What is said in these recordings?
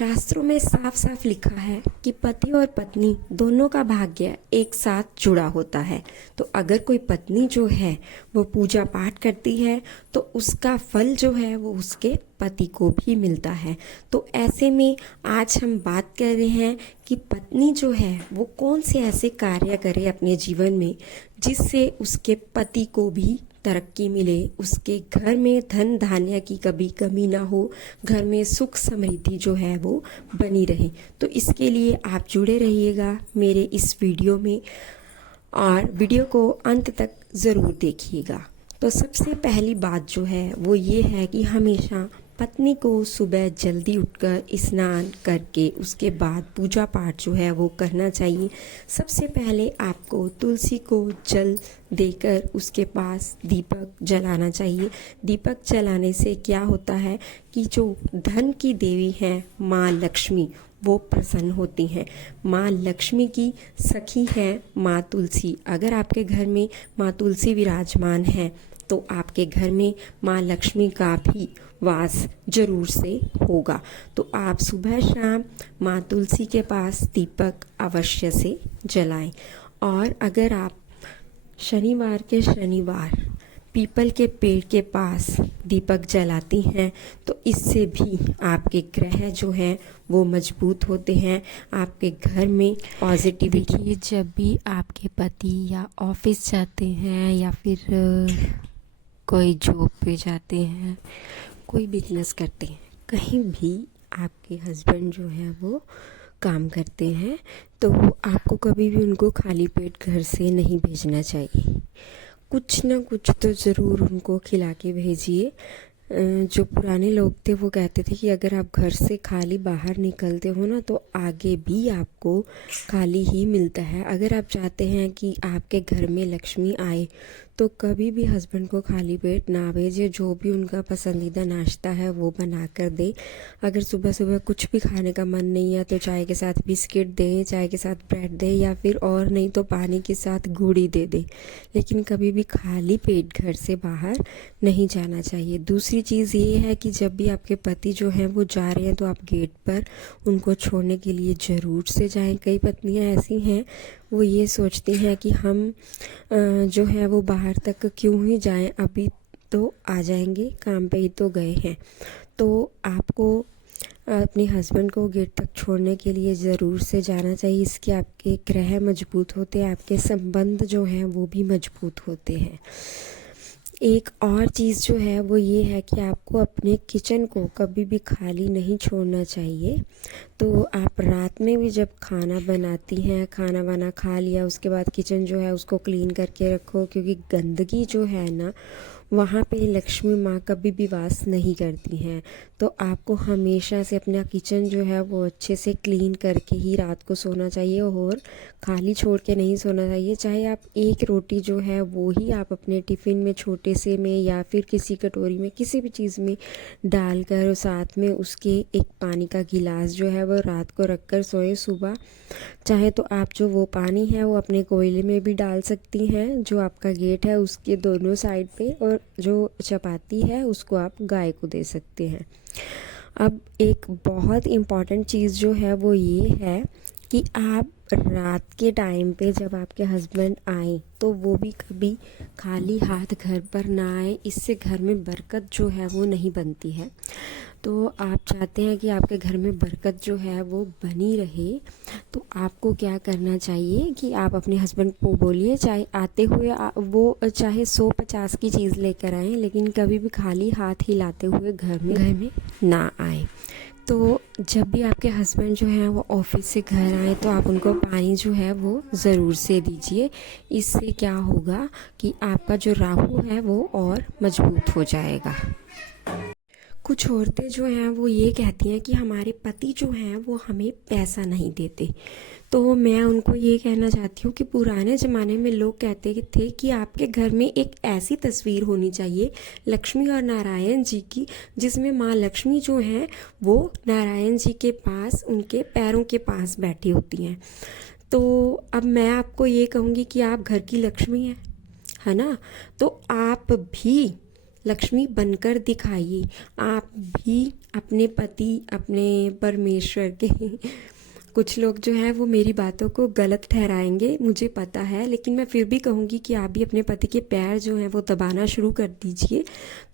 शास्त्रों में साफ साफ लिखा है कि पति और पत्नी दोनों का भाग्य एक साथ जुड़ा होता है। तो अगर कोई पत्नी जो है वो पूजा पाठ करती है तो उसका फल जो है वो उसके पति को भी मिलता है। तो ऐसे में आज हम बात कर रहे हैं कि पत्नी जो है वो कौन से ऐसे कार्य करे अपने जीवन में जिससे उसके पति को भी तरक्की मिले, उसके घर में धन धान्य की कभी कमी ना हो, घर में सुख समृद्धि जो है वो बनी रहे। तो इसके लिए आप जुड़े रहिएगा मेरे इस वीडियो में और वीडियो को अंत तक ज़रूर देखिएगा। तो सबसे पहली बात जो है वो ये है कि हमेशा पत्नी को सुबह जल्दी उठकर स्नान करके उसके बाद पूजा पाठ जो है वो करना चाहिए। सबसे पहले आपको तुलसी को जल देकर उसके पास दीपक जलाना चाहिए। दीपक जलाने से क्या होता है कि जो धन की देवी हैं माँ लक्ष्मी वो प्रसन्न होती हैं। माँ लक्ष्मी की सखी है माँ तुलसी। अगर आपके घर में माँ तुलसी विराजमान है तो आपके घर में माँ लक्ष्मी का भी वास जरूर से होगा। तो आप सुबह शाम माँ तुलसी के पास दीपक अवश्य से जलाएं। और अगर आप शनिवार के शनिवार पीपल के पेड़ के पास दीपक जलाती हैं तो इससे भी आपके ग्रह जो हैं वो मजबूत होते हैं, आपके घर में पॉजिटिविटी। जब भी आपके पति या ऑफिस जाते हैं या फिर कोई जॉब पे जाते हैं, कोई बिजनेस करते हैं, कहीं भी आपके हस्बैंड जो है वो काम करते हैं तो आपको कभी भी उनको खाली पेट घर से नहीं भेजना चाहिए। कुछ ना कुछ तो ज़रूर उनको खिला के भेजिए। जो पुराने लोग थे वो कहते थे कि अगर आप घर से खाली बाहर निकलते हो ना तो आगे भी आपको खाली ही मिलता है। अगर आप चाहते हैं कि आपके घर में लक्ष्मी आए तो कभी भी हस्बैंड को खाली पेट ना भेजे। जो भी उनका पसंदीदा नाश्ता है वो बना कर दे। अगर सुबह सुबह कुछ भी खाने का मन नहीं है तो चाय के साथ बिस्किट दें, चाय के साथ ब्रेड दें या फिर और नहीं तो पानी के साथ गुड़ी दे दें। लेकिन कभी भी खाली पेट घर से बाहर नहीं जाना चाहिए। दूसरी चीज़ ये है कि जब भी आपके पति जो हैं वो जा रहे हैं तो आप गेट पर उनको छोड़ने के लिए ज़रूर से जाएं। कई पत्नियां ऐसी हैं वो ये सोचती हैं कि हम जो है वो बाहर तक क्यों ही जाएं, अभी तो आ जाएंगे, काम पे ही तो गए हैं। तो आपको अपने हस्बैंड को गेट तक छोड़ने के लिए ज़रूर से जाना चाहिए। इसके आपके ग्रह मजबूत होते हैं, आपके संबंध जो हैं वो भी मजबूत होते हैं। एक और चीज़ जो है वो ये है कि आपको अपने किचन को कभी भी खाली नहीं छोड़ना चाहिए। तो आप रात में भी जब खाना बनाती हैं, खाना वाना खा लिया उसके बाद किचन जो है उसको क्लीन करके रखो, क्योंकि गंदगी जो है ना वहाँ पे लक्ष्मी माँ कभी भी वास नहीं करती हैं। तो आपको हमेशा से अपना किचन जो है वो अच्छे से क्लीन करके ही रात को सोना चाहिए और खाली छोड़ के नहीं सोना चाहिए। चाहे आप एक रोटी जो है वो ही आप अपने टिफ़िन में छोटे से में या फिर किसी कटोरी में किसी भी चीज़ में डालकर साथ में उसके एक पानी का गिलास जो है वो रात को रख कर सोएं। सुबह चाहे तो आप जो वो पानी है वो अपने कोयले में भी डाल सकती हैं जो आपका गेट है उसके दोनों साइड पे, और जो चपाती है उसको आप गाय को दे सकते हैं। अब एक बहुत इम्पॉर्टेंट चीज़ जो है वो ये है कि आप रात के टाइम पे जब आपके हस्बैंड आए तो वो भी कभी खाली हाथ घर पर ना आए। इससे घर में बरकत जो है वो नहीं बनती है। तो आप चाहते हैं कि आपके घर में बरकत जो है वो बनी रहे तो आपको क्या करना चाहिए कि आप अपने हस्बैंड को बोलिए, चाहे आते हुए वो चाहे 100-50 की चीज़ लेकर आएँ लेकिन कभी भी खाली हाथ ही लाते हुए घर में ना आए। तो जब भी आपके हस्बैंड जो हैं वो ऑफिस से घर आए तो आप उनको पानी जो है वो ज़रूर से दीजिए। इससे क्या होगा कि आपका जो राहु है वो और मजबूत हो जाएगा। कुछ औरतें जो हैं वो ये कहती हैं कि हमारे पति जो हैं वो हमें पैसा नहीं देते। तो मैं उनको ये कहना चाहती हूँ कि पुराने ज़माने में लोग कहते थे कि आपके घर में एक ऐसी तस्वीर होनी चाहिए लक्ष्मी और नारायण जी की, जिसमें माँ लक्ष्मी जो हैं वो नारायण जी के पास उनके पैरों के पास बैठी होती हैं। तो अब मैं आपको ये कहूँगी कि आप घर की लक्ष्मी हैं, है ना। तो आप भी लक्ष्मी बनकर दिखाइए। आप भी अपने पति, अपने परमेश्वर के कुछ लोग जो हैं वो मेरी बातों को गलत ठहराएंगे, मुझे पता है, लेकिन मैं फिर भी कहूँगी कि आप भी अपने पति के पैर जो हैं वो दबाना शुरू कर दीजिए,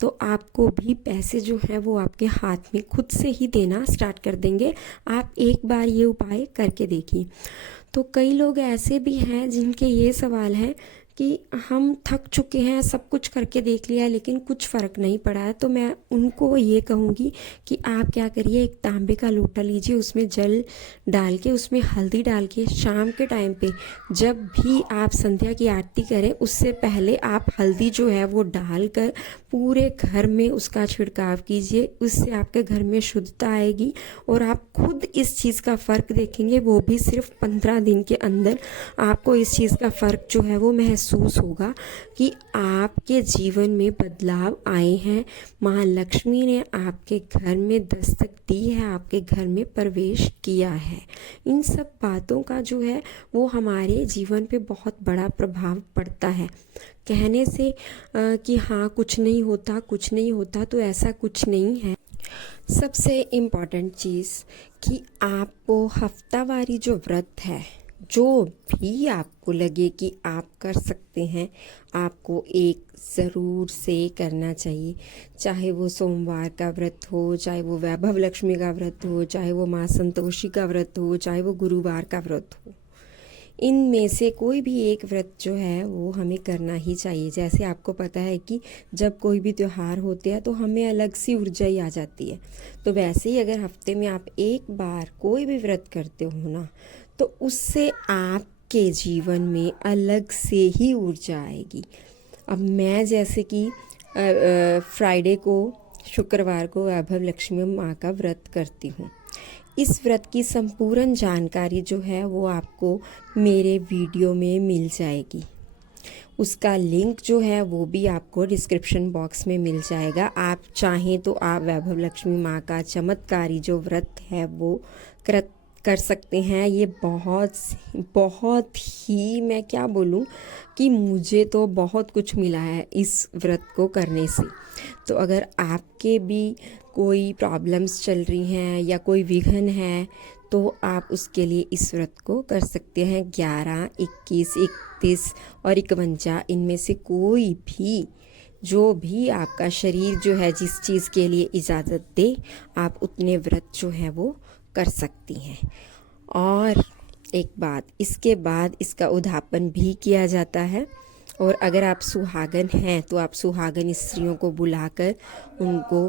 तो आपको भी पैसे जो हैं वो आपके हाथ में खुद से ही देना स्टार्ट कर देंगे। आप एक बार ये उपाय करके देखिए। तो कई लोग ऐसे भी हैं जिनके ये सवाल है कि हम थक चुके हैं, सब कुछ करके देख लिया है लेकिन कुछ फ़र्क नहीं पड़ा है, तो मैं उनको ये कहूँगी कि आप क्या करिए, एक तांबे का लोटा लीजिए, उसमें जल डाल के, उसमें हल्दी डाल के, शाम के टाइम पे जब भी आप संध्या की आरती करें उससे पहले आप हल्दी जो है वो डाल कर पूरे घर में उसका छिड़काव कीजिए। उससे आपके घर में शुद्धता आएगी और आप खुद इस चीज़ का फ़र्क देखेंगे, वो भी सिर्फ 15 दिन के अंदर आपको इस चीज़ का फ़र्क जो है वो महसूस होगा कि आपके जीवन में बदलाव आए हैं। माँ लक्ष्मी ने आपके घर में दस्तक दी है, आपके घर में प्रवेश किया है। इन सब बातों का जो है वो हमारे जीवन पे बहुत बड़ा प्रभाव पड़ता है। कहने से कि हाँ कुछ नहीं होता, कुछ नहीं होता, तो ऐसा कुछ नहीं है। सबसे इम्पॉर्टेंट चीज़ कि आपको हफ्तावारी जो व्रत है, जो भी आपको लगे कि आप कर सकते हैं, आपको एक ज़रूर से करना चाहिए। चाहे वो सोमवार का व्रत हो, चाहे वो वैभव लक्ष्मी का व्रत हो, चाहे वो माँ संतोषी का व्रत हो, चाहे वो गुरुवार का व्रत हो, इनमें से कोई भी एक व्रत जो है वो हमें करना ही चाहिए। जैसे आपको पता है कि जब कोई भी त्यौहार होते हैं तो हमें अलग सी ऊर्जा ही आ जाती है, तो वैसे ही अगर हफ्ते में आप एक बार कोई भी व्रत करते हो ना, तो उससे आपके जीवन में अलग से ही ऊर्जा आएगी। अब मैं जैसे कि फ्राइडे को, शुक्रवार को वैभव लक्ष्मी माँ का व्रत करती हूँ। इस व्रत की संपूर्ण जानकारी जो है वो आपको मेरे वीडियो में मिल जाएगी। उसका लिंक जो है वो भी आपको डिस्क्रिप्शन बॉक्स में मिल जाएगा। आप चाहें तो आप वैभव लक्ष्मी माँ का चमत्कारी जो व्रत है वो कर सकते हैं। ये बहुत ही, मैं क्या बोलूँ कि मुझे तो बहुत कुछ मिला है इस व्रत को करने से। तो अगर आपके भी कोई प्रॉब्लम्स चल रही हैं या कोई विघ्न है तो आप उसके लिए इस व्रत को कर सकते हैं। 11, 21, 31 और 51, इनमें से कोई भी, जो भी आपका शरीर जो है जिस चीज़ के लिए इजाज़त दे, आप उतने व्रत जो है वो कर सकती हैं। और एक बात, इसके बाद इसका उद्यापन भी किया जाता है। और अगर आप सुहागन हैं तो आप सुहागन स्त्रियों को बुलाकर उनको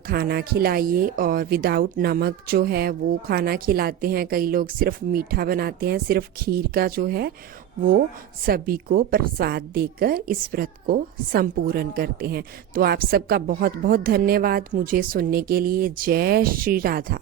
खाना खिलाइए, और विदाउट नमक जो है वो खाना खिलाते हैं। कई लोग सिर्फ मीठा बनाते हैं, सिर्फ खीर का जो है वो सभी को प्रसाद देकर इस व्रत को संपूर्ण करते हैं। तो आप सबका बहुत बहुत धन्यवाद मुझे सुनने के लिए। जय श्री राधा।